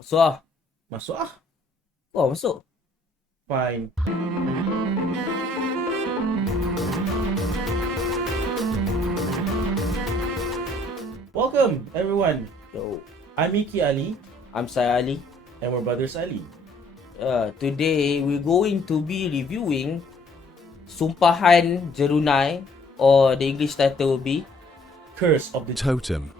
Masuk ah. Masuk ah. Oh, masuk. Fine. Welcome, everyone. Yo, I'm Iki Ali, I'm Sai Ali. and we're brothers Ali. Today we're going to be reviewing Sumpahan Jerunai, or the English title will be Curse of the Totem.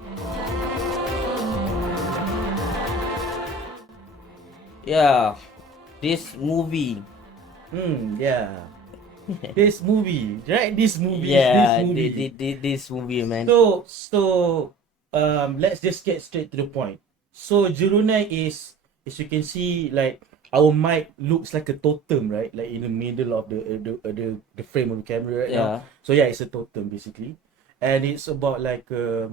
yeah, this movie. Yeah. This movie, right? This movie. This movie, man. Let's just get straight to the point. So Jerunei is, as you can see, like our mic looks like a totem, right? Like in the middle of the frame of the camera right now. Yeah, So yeah, it's a totem basically, and it's about like a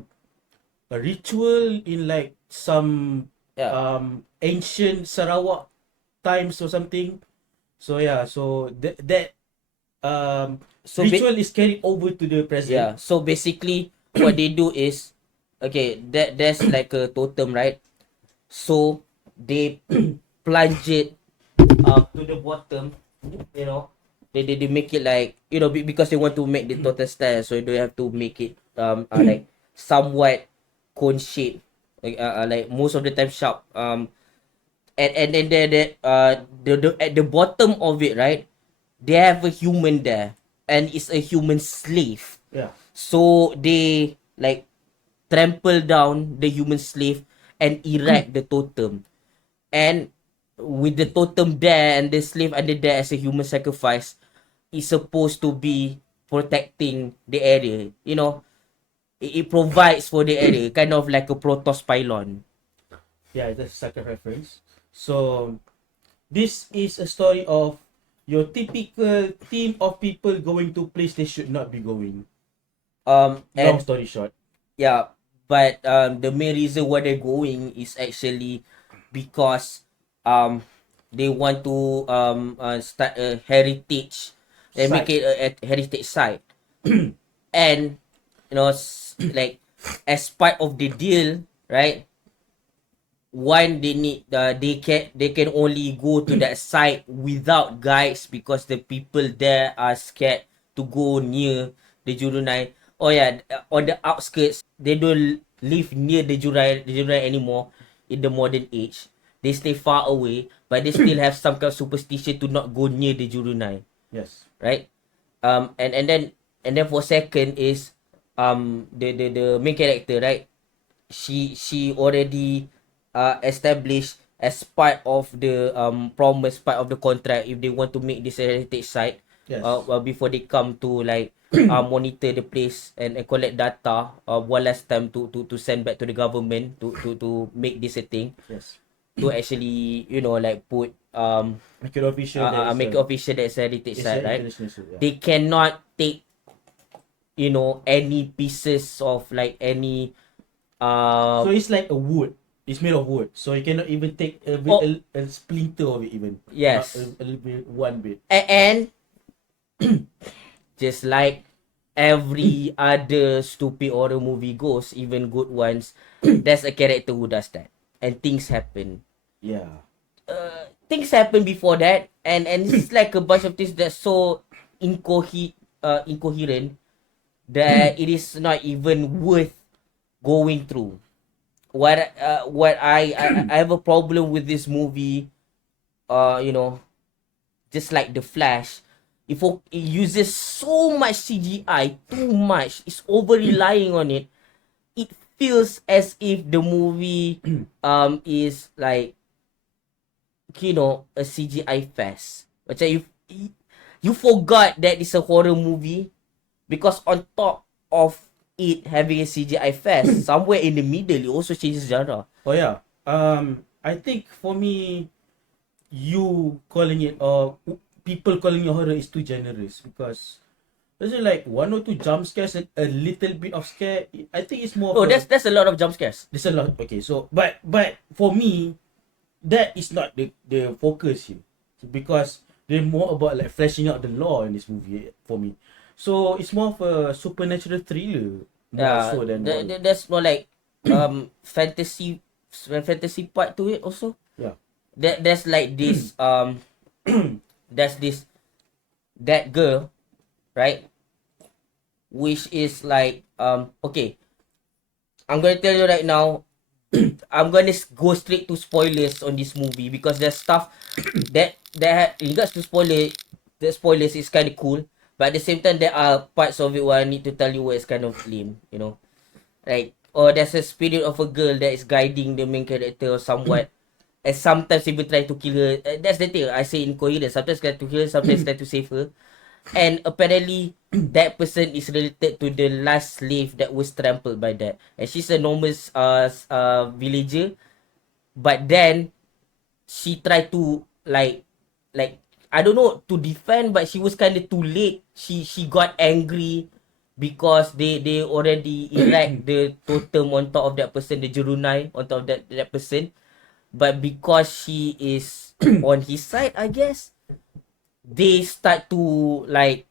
ritual in like some yeah. ancient Sarawak times or something. So yeah, so that So ritual is carried over to the present. so basically, what they do is, okay, there's like a totem, right? So they plunge it to the bottom, you know. They make it like, because they want to make the totem stand, so they have to make it like somewhat cone shape, like most of the time sharp. And then the at the bottom of it, right, they have a human there, and it's a human slave. Yeah. So they like trample down the human slave and erect the totem. And with the totem there and the slave under there as a human sacrifice, is supposed to be protecting the area. It provides for the area, kind of like a Protoss pylon. Yeah, that's a second reference. So this is a story of your typical team of people going to place they should not be going. Long And story short. yeah, but the main reason why they're going is actually because they want to start a heritage and make Site. it a heritage site. And like, as part of the deal, right? One, they can only go to that site without guides, because the people there are scared to go near the Jurunai. Oh yeah, on the outskirts, they don't live near the Jurunai anymore in the modern age. They stay far away, but they still have some kind of superstition to not go near the Jurunai, Yes. right? And then for second is the main character, right? She already established as part of the promise, part of the contract, if they want to make this a heritage site, Yes. before they come to like monitor the place and collect data one last time to send back to the government to make this a thing, Yes. to actually like put Make it official. That make it official that it's a heritage it's site, an right? international issue. Yeah. They cannot take any pieces of like any So it's like a wood. It's made of wood, so you cannot even take Oh. a splinter of it, even. Yes. Not a little bit, one bit. And just like every other stupid horror movie goes, even good ones, there's a character who does that, and things happen. Yeah. Things happen before that, and it's like a bunch of things that's so incoherent that it is not even worth going through. What I have a problem with this movie, just like The Flash, it uses so much CGI, too much. It's over relying on it. It feels as if the movie is like, a CGI fest. Macam you forgot that it's a horror movie, because on top of it having a CGI fest, somewhere in the middle it also changes genre. Oh yeah. I think for me, you calling it or people calling it horror is too generous, because there's like one or two jump scares and a little bit of scare. I think it's more. Oh, that's a lot of jump scares. There's a lot. Okay, so but for me, that is not the focus here, because they're more about like fleshing out the lore in this movie for me. So it's more of a supernatural thriller more Yeah, so than horror. that's more like fantasy fantasy part to it also. Yeah. There's like this there's this that girl, right? Which is like okay, I'm gonna tell you right now. I'm gonna go straight to spoilers on this movie because there's stuff that in regards to the spoilers is kind of cool, but at the same time there are parts of it where I need to tell you where it's kind of lame, you know, like or there's a spirit of a girl that is guiding the main character or somewhat, and sometimes even try to kill her. That's the thing I say incoherent. Sometimes try to kill her, sometimes try to save her, and apparently that person is related to the last slave that was trampled by that, and she's a normal villager, but then she tried to like I don't know to defend, but she was kind of too late. She got angry because they already erect the totem on top of that person, the Jerunai on top of that person, but because she is on his side, I guess they start to like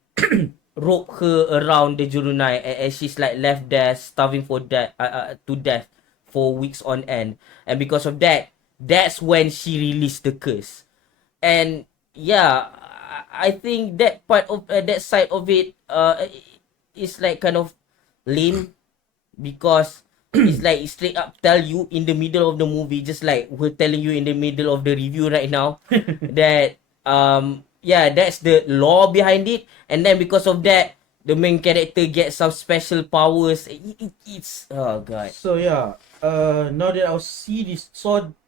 rope her around the Jurunai, and she's like left there starving for death to death for weeks on end, and because of that, that's when she released the curse. And yeah, I think that part of that side of it is like kind of lame because it's like straight up tell you in the middle of the movie, just like we're telling you in the middle of the review right now, that yeah, that's the law behind it, and then because of that the main character gets some special powers. It's oh god. So yeah, now that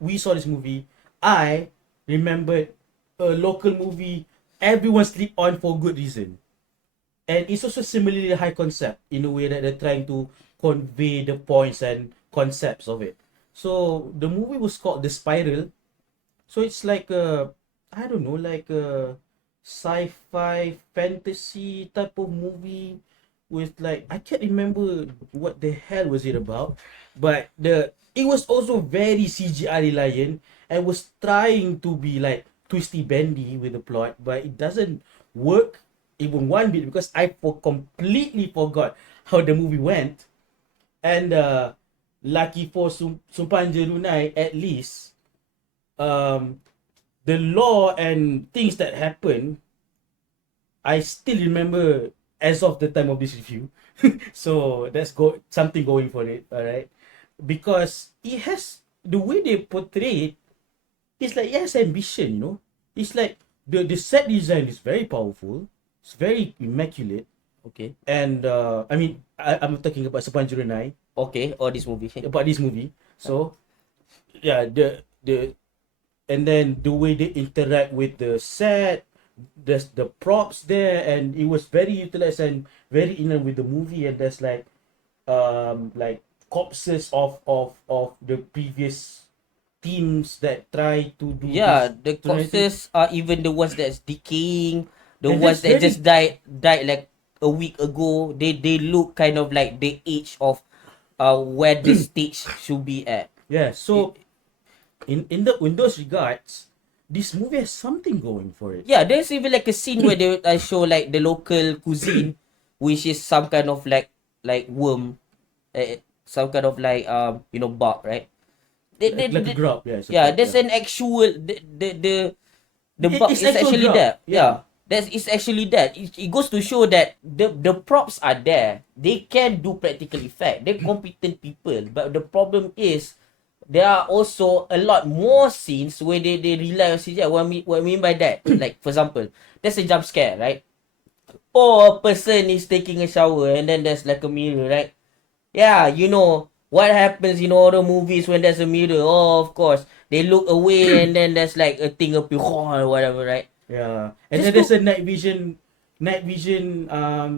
we saw this movie, I remembered a local movie everyone sleep on for good reason, and it's also similarly high concept in a way that they're trying to convey the points and concepts of it. So the movie was called The Spiral. So it's like a, I don't know, like a sci-fi fantasy type of movie with like, I can't remember what the hell was it about, but it was also very CGI reliant and was trying to be like twisty bendy with the plot, but it doesn't work even one bit because completely forgot how the movie went. And lucky for Sumpahan Jerunei, at least um the law and things that happen, I still remember as of the time of this review. So that's something going for it, all right? Because it has the way they portray it, it's like it has ambition, you know. It's like the set design is very powerful, it's very immaculate, Okay. and I mean I'm talking about Sumpahan Jerunei, Okay, or this movie. about this movie. So yeah, the and then the way they interact with the set, there's the props there, and it was very utilized and very in line with the movie. And there's like corpses of the previous teams that try to do Yeah, this. the corpses are even the ones that's decaying, the And ones that's that very, just died like a week ago. They look kind of like the age of where the stage should be at. yeah. It, So in those regards, this movie has something going for it. yeah, there's even like a scene where they show like the local cuisine, which is some kind of like worm, some kind of like bark, right? Like a grub, yeah, it's a Yeah, grub, there's yeah. an actual the bug It's is actual actually grub, there. yeah. Yeah. That's it's actually that. It goes to show that the props are there. They can do practical effect. They're competent people. But the problem is there are also a lot more scenes where they rely on CGI. What I mean by that? Like for example, there's a jump scare, right? Or a person is taking a shower and then there's like a mirror, right? Yeah, you know what happens in horror movies when there's a mirror. Oh, of course. They look away and then there's like a thing appear or whatever, right? Yeah, and then Just there's look. a night vision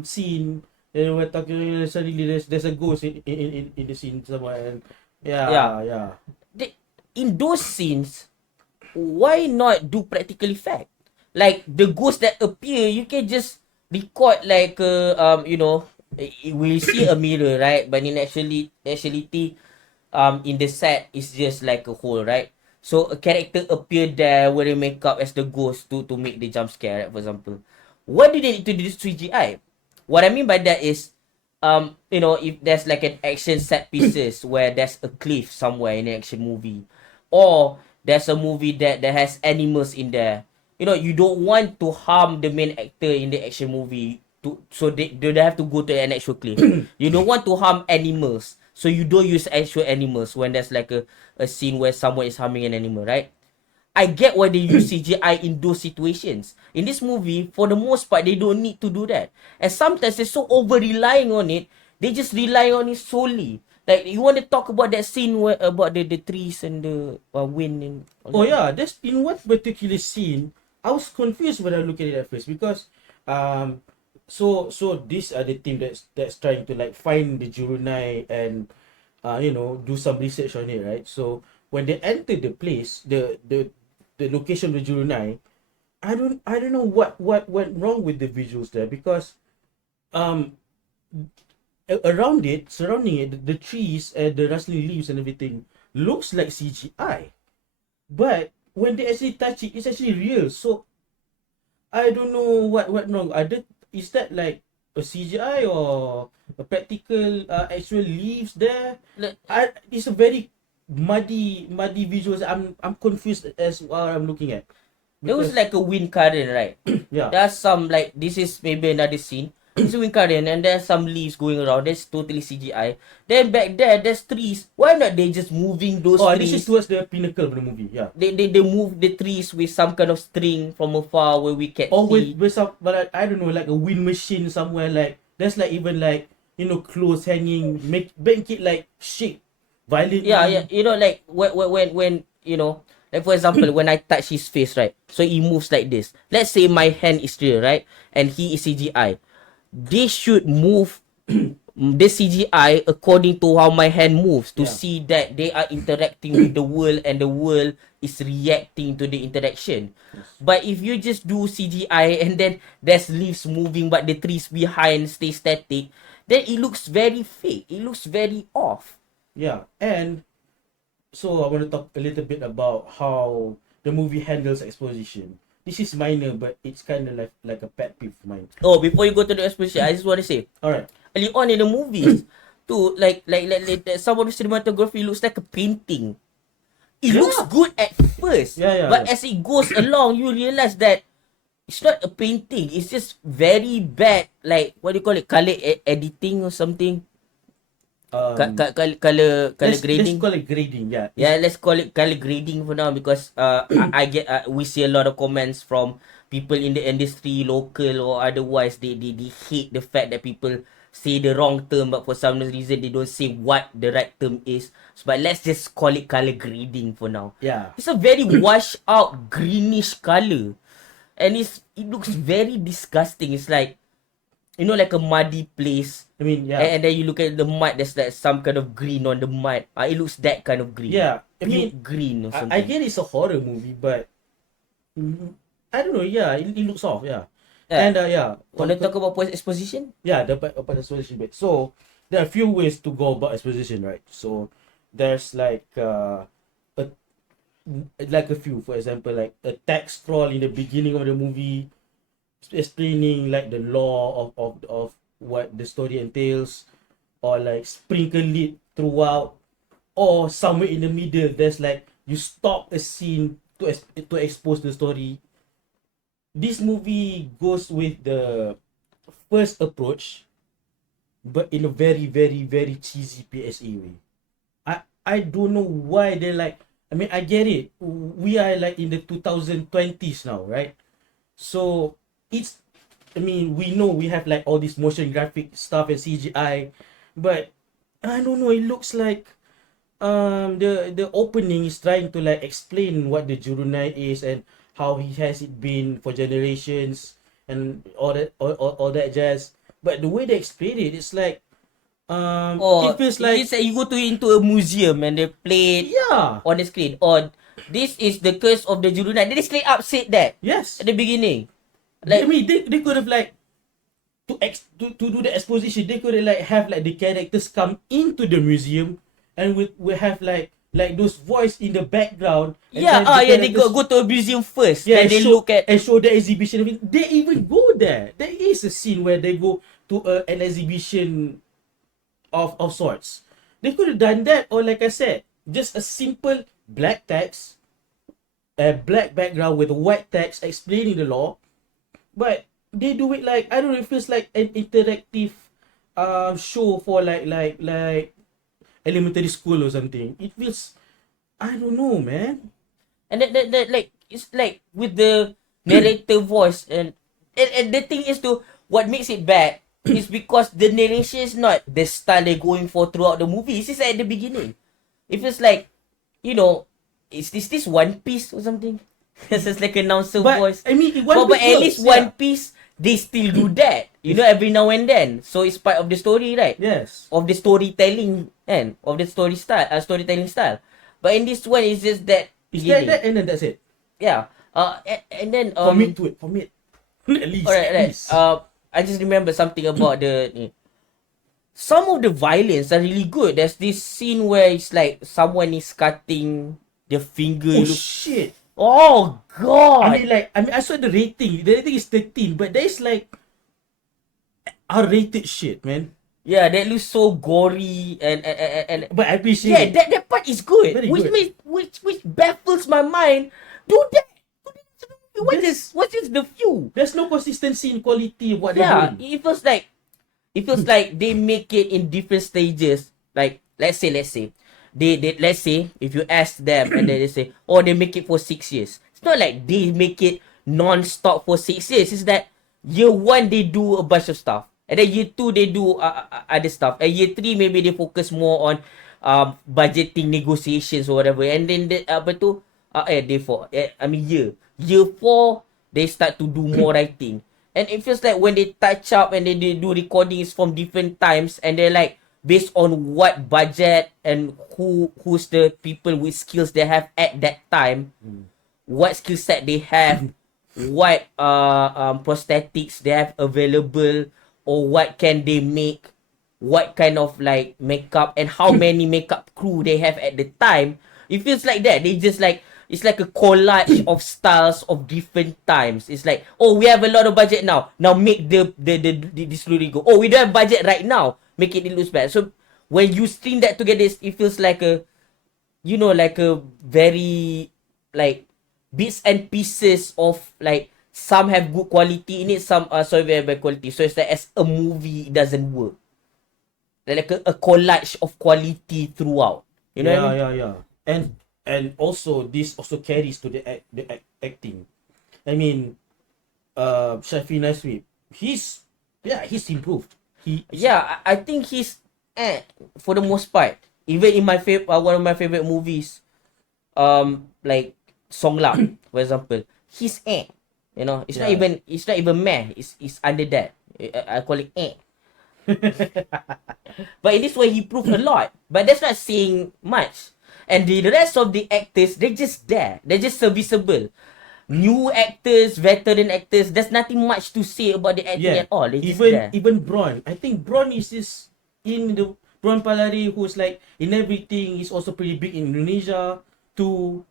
scene. And we're talking suddenly there's a ghost in the scene somewhere. And Yeah. yeah. They, in those scenes, why not do practical effect? Like the ghost that appear, you can just record like we see a mirror, right? But in actuality, in the set it's just like a hole, right? So a character appeared there wearing makeup as the ghost to make the jump scare, right, for example. What do they need to do CGI? What I mean by that is you know, if there's like an action set pieces where there's a cliff somewhere in an action movie, or there's a movie that has animals in there, you know, you don't want to harm the main actor in the action movie to so they have to go to an actual cliff. You don't want to harm animals, so you don't use actual animals when there's like a scene where someone is harming an animal, right? I get why they use CGI in those situations. In this movie, for the most part, they don't need to do that. And sometimes they're so over relying on it, they just rely on it solely. Like, you want to talk about that scene where about the trees and the wind and all Oh that? yeah, there's in one particular scene, I was confused when I look at it at first because um so these are the team that's trying to like find the Jerunei and you know, do some research on it, right? So when they enter the place, the location of the Jerunei, I don't know what went wrong with the visuals there because um around it, surrounding it, the trees and the rustling leaves and everything looks like CGI. But when they actually touch it, it's actually real. So I don't know what wrong. Is that like a CGI or a practical actual leaves there? Like, It's a very muddy visuals. I'm confused as what I'm looking at there was because like a wind current, right? yeah. There's some, like, this is maybe another scene. There's a wind current and there's some leaves going around. That's totally CGI. Then back there, there's trees. Why not they just moving those Oh, this is trees? towards the pinnacle of the movie. Yeah. They move the trees with some kind of string from afar where we can Or see. with some, but I don't know, like a wind machine somewhere. Like there's like even like you know clothes hanging, make it like shake Yeah, yeah. violently. You know, like when you know, like for example, when I touch his face, right? So he moves like this. Let's say my hand is real, right? And he is CGI. They should move the CGI according to how my hand moves to Yeah. see that they are interacting with the world and the world is reacting to the interaction. Yes. But if you just do CGI and then there's leaves moving but the trees behind stay static, then it looks very fake. It looks very off. Yeah. And so I want to talk a little bit about how the movie handles exposition. This is minor, but it's kind of like a pet peeve of mine. Oh, before you go to the exposition, I just want to say, All right. early on in the movies, too, some of the cinematography looks like a painting. It looks Yeah. good at first, Yeah. but as it goes along, you realize that it's not a painting. It's just very bad, like what do you call it, color editing or something. Color Let's grading. call it grading. Yeah. Yeah, let's call it color grading for now because I get we see a lot of comments from people in the industry, local or otherwise. They hate the fact that people say the wrong term, but for some reason they don't say what the right term is. So, but let's just call it color grading for now. Yeah. It's a very washed out greenish color, and it looks very disgusting. It's like, you know, like a muddy place. I mean, yeah. And then you look at the mud, there's like some kind of green on the mud. It looks that kind of green. Yeah. I Puke mean, green or I something. get it's a horror movie, but I don't know. Yeah, it looks off. Yeah. Yeah. And yeah. Want to talk about exposition? Yeah, about exposition bit. So there are a few ways to go about exposition, right? So there's like a few, for example, like a text scroll in the beginning of the movie explaining like the law of what the story entails, or like sprinkle it throughout, or somewhere in the middle there's like you stop a scene to expose the story. This movie goes with the first approach, but in a very cheesy PSA way. I don't know why they like. I mean, I get it. We are like in the 2020s now, right? So it's. I mean, we know we have like all this motion graphic stuff and CGI, but I don't know. It looks like the opening is trying to like explain what the Jurunai is and how he has it been for generations and all that jazz. But the way they explain it, it's like Or it feels you like say you go into a museum and they play it yeah, on the screen. Or this is the curse of the Jurunai. They straight up said that yes. at the beginning. I Like, mean, they could have like to do the exposition. They could have like have like the characters come into the museum and we have like those voice in the background. And yeah, then the yeah, they characters go to a museum first. yeah, Then they look at. and show the exhibition. They even go there. There is a scene where they go to an exhibition of sorts. They could have done that, or like I said, just a simple black text, a black background with a white text explaining the law. But they do it like, I don't know, it feels like an interactive show for like elementary school or something. It feels, I don't know, man. And that like it's like with the narrator voice, and the thing is to what makes it bad is because the narration is not the style they're going for throughout the movie. It's just at the beginning. It feels like, you know, is this One Piece or something? It's just like announcer But voice. I mean, But at least One Piece they still do that. You know, every now and then. So it's part of the story, right? Yes. Of the storytelling and of the storytelling style. But in this one, it's just that. Is beginning. that and then that's it. Yeah. And then Commit to it. Commit. At least. Alright, At right. least. I just remember something about some of the violence are really good. There's this scene where it's like someone is cutting the finger. Oh shit. Oh god. I mean, I saw the rating. The rating is 13, but there is like R-rated shit, man. Yeah, that looks so gory and But I appreciate it. that part is good. Very which good. makes which baffles my mind. Do that. What's just the view? There's no consistency in quality of what they're Yeah, doing. it feels like they make it in different stages. Like let's say they let's say if you ask them and then they say, oh, they make it for 6 years. It's not like they make it non-stop for 6 years. It's that year 1 they do a bunch of stuff, and then year 2 they do other stuff, and year 3 maybe they focus more on budgeting negotiations or whatever, and then day 4 year 4 they start to do more writing. And it feels like when they touch up and then they do recordings from different times, and they're like based on what budget and who's the people with skills they have at that time, what skill set they have, what prosthetics they have available, or what can they make, what kind of like makeup and how many makeup crew they have at the time. It feels like that. They just like, it's like a collage of styles of different times. It's like, oh, we have a lot of budget now. Now make the story go. Oh, we don't have budget right now. Make it look bad. So when you string that together, it feels like a, you know, like a very like bits and pieces of like, some have good quality in it, some are very bad quality. So it's like as a movie, it doesn't work. Like a collage of quality throughout. You know what I mean? Yeah. And also this also carries to the acting. I mean, Shafi Nasri, he's improved. I think he's for the most part. Even in my one of my favorite movies, like Song Lam, for example, he's you know, it's not even meh. It's under that. I call it But in this way, he proved a lot. But that's not saying much. And the rest of the actors, they're just there. They're just serviceable. New actors, veteran actors, there's nothing much to say about the acting at all. They're just there. Even Bron. I think Bron is in the Bron Palari, who's like in everything. He's also pretty big in Indonesia too,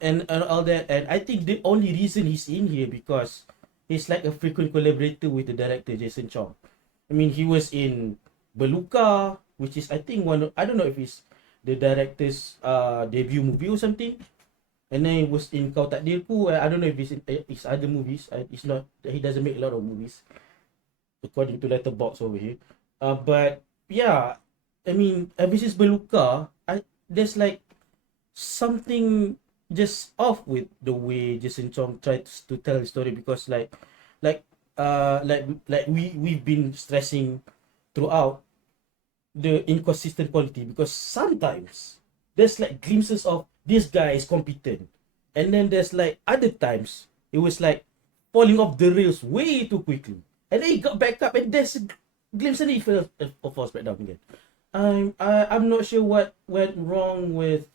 and all that. And I think the only reason he's in here because he's like a frequent collaborator with the director Jason Chong. I mean, he was in Beluka, which is I think I don't know if it's the director's debut movie or something. And then he was in Kau Takdirku. I don't know if it's in his other movies. It's not, he doesn't make a lot of movies according to Letterboxd over here. But yeah, I mean, ever since Beluka, there's like something just off with the way Jason Chong tries to tell the story, because like we've been stressing throughout the inconsistent quality, because sometimes there's like glimpses of this guy is competent, and then there's like other times it was like falling off the rails way too quickly, and then he got back up and there's a glimpse and he falls back down again. I'm not sure what went wrong with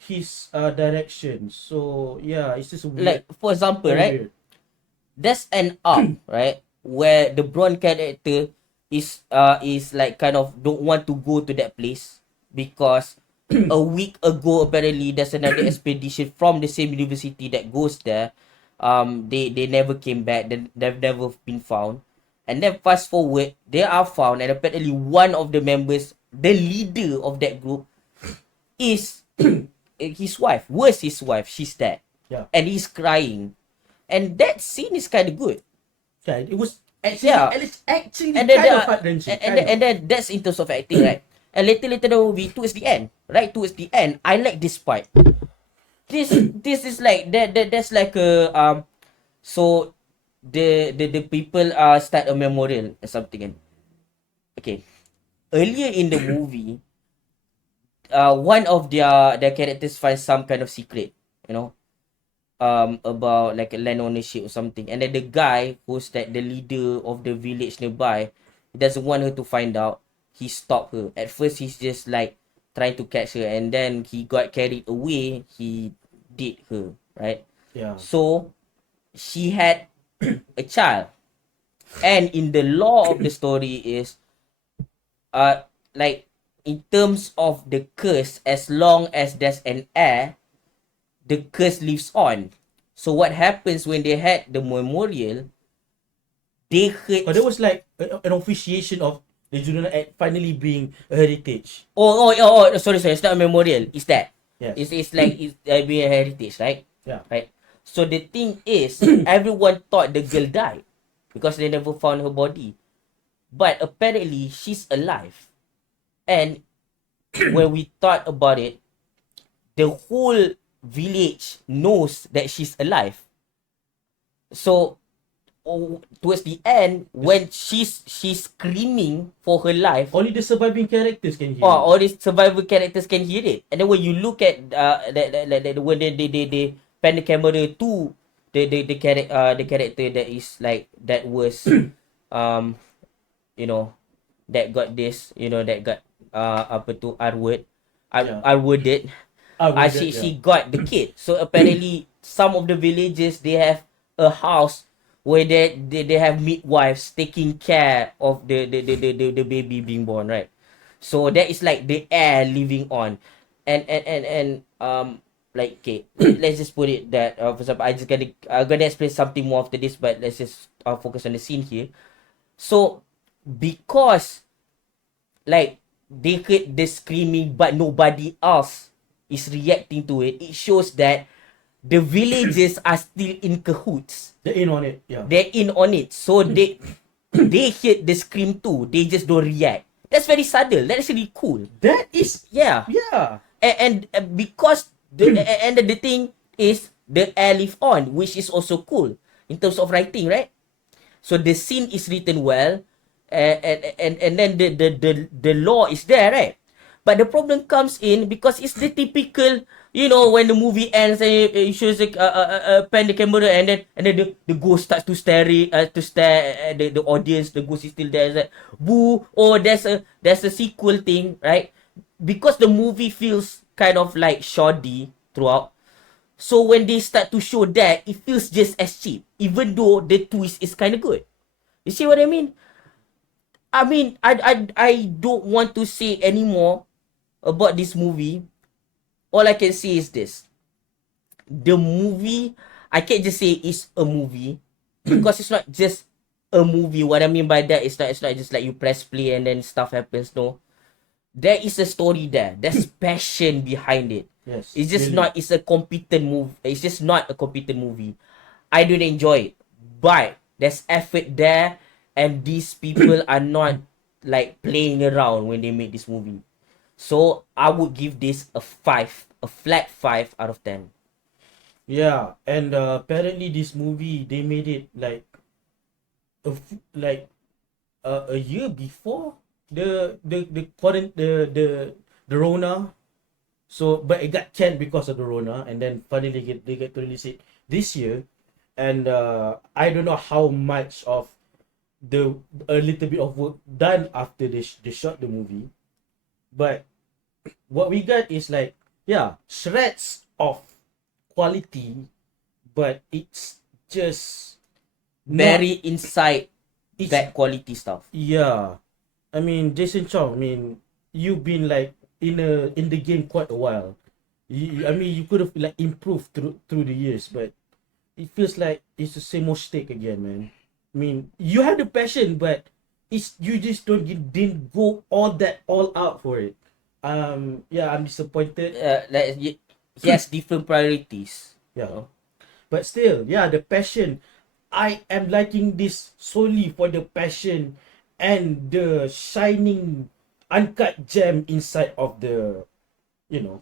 his direction. So yeah, it's just weird. Like, for example, right? Weird. There's an arc, right, where the Bron character is like kind of don't want to go to that place because a week ago apparently there's another expedition from the same university that goes there. They never came back. They've never been found, And then fast forward, they are found, and apparently one of the members, the leader of that group, is his wife. Worse, his wife. She's dead. Yeah. And he's crying. And that scene is kind of good. Yeah, it was actually, Yeah. and it's actually And then kind of heart-wrenching. and then that's in terms of acting, right? And later the movie, towards the end, right? Towards the end, I like this part. This is like that's like a so the people start a memorial or something. And okay, earlier in the movie, one of their characters finds some kind of secret, you know, about like a land ownership or something, and then the guy who's like the leader of the village nearby, he doesn't want her to find out. He stopped her. At first he's just like trying to catch her, and then he got carried away. He did her, right? Yeah. So she had a child, and in the law of the story is like in terms of the curse, as long as there's an heir, the curse lives on. So what happens when they had the memorial, they heard... But there was like an officiation of the Junona Act finally being a heritage. Sorry, it's not a memorial. It's that. Yes. It's like it's being a heritage, right? Yeah. Right. So the thing is, everyone thought the girl died because they never found her body. But apparently, she's alive. And when we thought about it, the whole village knows that she's alive. So towards the end, when she's screaming for her life, Only the surviving characters can hear. all these survivor characters can hear it. And then when you look at when they pan the camera to the character that is like that was you know, that got this, you know, that got apa tu R-word, R-worded. She got the kid. So apparently some of the villages, they have a house where they have midwives taking care of the baby being born, right? So that is like the air living on. And like, okay, let's just put it that for example, I'm gonna explain something more after this, but let's just focus on the scene here. So because like they heard the screaming but nobody else is reacting to it, it shows that the villagers are still in cahoots. They're in on it. Yeah. They're in on it. So they hear the scream too. They just don't react. That's very subtle. That's really cool. That is Yeah. Yeah. And because and the thing is the air live on, which is also cool in terms of writing, right? So the scene is written well, and then the law is there, right? But the problem comes in because it's the typical, you know, when the movie ends and it shows like pan the camera, and then the ghost starts to stare at the audience. The ghost is still there. It's like, boo! Or there's a sequel thing, right? Because the movie feels kind of like shoddy throughout. So when they start to show that, it feels just as cheap, even though the twist is kind of good. You see what I mean? I don't want to say anymore about this movie. All I can say is this. The movie, I can't just say it's a movie because it's not just a movie. What I mean by that is it's not just like you press play and then stuff happens. No. There is a story there. There's passion behind it. Yes. It's just really. not, it's a competent move. It's just not a competent movie. I don't enjoy it. But there's effort there, and these people are not like playing around when they make this movie. So I would give this a 5, a flat 5 out of 10. Yeah, and apparently this movie they made it like a year before the Rona. So but it got canned because of the Rona, and then finally they get to release it this year. And I don't know how much of a little bit of work done after they shot the movie, but what we got is like, yeah, shreds of quality, but it's just Very inside it's, that quality stuff. yeah. I mean, Jason Chong, I mean, you've been like in the game quite a while. I mean, you could have like improved through the years, but it feels like it's the same mistake again, man. I mean, you have the passion, but you just didn't go all out for it. Yeah, I'm disappointed. He has different priorities. You Yeah, know? but still, yeah, the passion. I am liking this solely for the passion and the shining uncut gem inside of the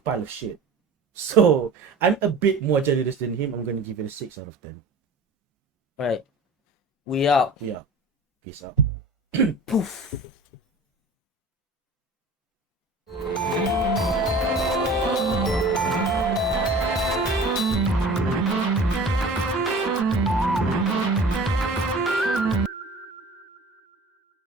pile of shit. So I'm a bit more generous than him. I'm gonna give it a 6 out of 10. Right. We out. Yeah, peace out. Poof.